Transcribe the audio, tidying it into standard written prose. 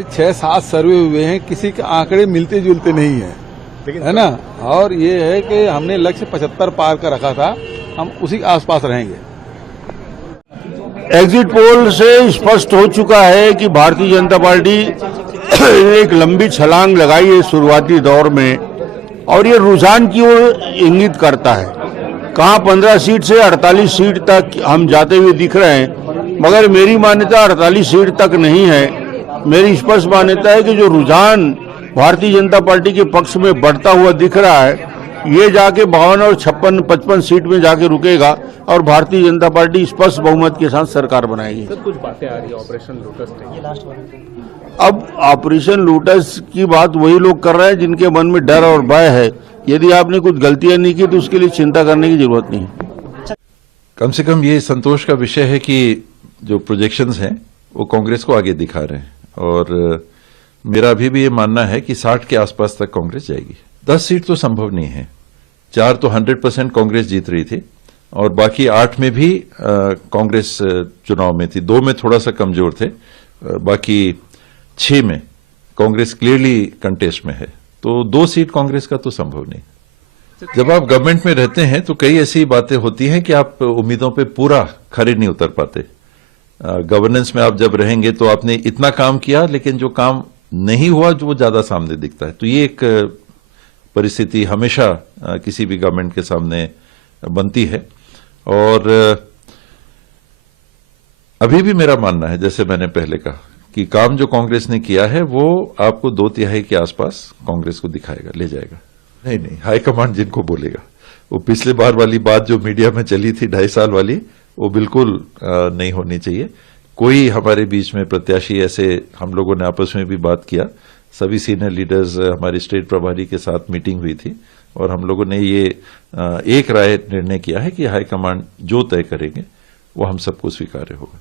6-7 सर्वे हुए हैं, किसी के आंकड़े मिलते जुलते नहीं है, है ना। और ये है कि हमने लक्ष्य 75 पार का रखा था, हम उसी आसपास रहेंगे। एग्जिट पोल से स्पष्ट हो चुका है कि भारतीय जनता पार्टी एक लंबी छलांग लगाई है शुरुआती दौर में, और ये रुझान की ओर इंगित करता है। कहाँ 15 सीट से 48 सीट तक हम जाते हुए दिख रहे हैं, मगर मेरी मान्यता 48 सीट तक नहीं है। मेरी स्पष्ट मान्यता है कि जो रुझान भारतीय जनता पार्टी के पक्ष में बढ़ता हुआ दिख रहा है, ये जाके 52 और 56-55 सीट में जाके रुकेगा और भारतीय जनता पार्टी स्पष्ट बहुमत के साथ सरकार बनाएगी। सर, कुछ बातें आ रही है ऑपरेशन लोटस में। अब ऑपरेशन लोटस की बात वही लोग कर रहे हैं जिनके मन में डर और भय है। यदि आपने कुछ गलतियां नहीं की तो उसके लिए चिंता करने की जरूरत नहीं है। कम से कम ये संतोष का विषय है कि जो प्रोजेक्शंस हैं वो कांग्रेस को आगे दिखा रहे हैं, और मेरा अभी भी ये मानना है कि 60 के आसपास तक कांग्रेस जाएगी। 10 सीट तो संभव नहीं है। 4 तो 100% कांग्रेस जीत रही थी, और बाकी 8 में भी कांग्रेस चुनाव में थी। 2 में थोड़ा सा कमजोर थे, बाकी 6 में कांग्रेस क्लियरली कंटेस्ट में है। तो 2 सीट कांग्रेस का तो संभव नहीं। जब आप गवर्नमेंट में रहते हैं तो कई ऐसी बातें होती हैं कि आप उम्मीदों पे पूरा खरे नहीं उतर पाते। गवर्नेंस में आप जब रहेंगे तो आपने इतना काम किया, लेकिन जो काम नहीं हुआ जो वो ज्यादा सामने दिखता है। तो ये एक परिस्थिति हमेशा किसी भी गवर्नमेंट के सामने बनती है। और अभी भी मेरा मानना है, जैसे मैंने पहले कहा, कि काम जो कांग्रेस ने किया है वो आपको 2/3 के आसपास कांग्रेस को दिखाएगा, ले जाएगा। नहीं, हाईकमांड जिनको बोलेगा। वो पिछले बार वाली बात जो मीडिया में चली थी 2.5 साल वाली, वो बिल्कुल नहीं होनी चाहिए। कोई हमारे बीच में प्रत्याशी ऐसे, हम लोगों ने आपस में भी बात किया, सभी सीनियर लीडर्स, हमारे स्टेट प्रभारी के साथ मीटिंग हुई थी, और हम लोगों ने ये एक राय निर्णय किया है कि हाईकमांड जो तय करेंगे वो हम सबको स्वीकार्य होगा।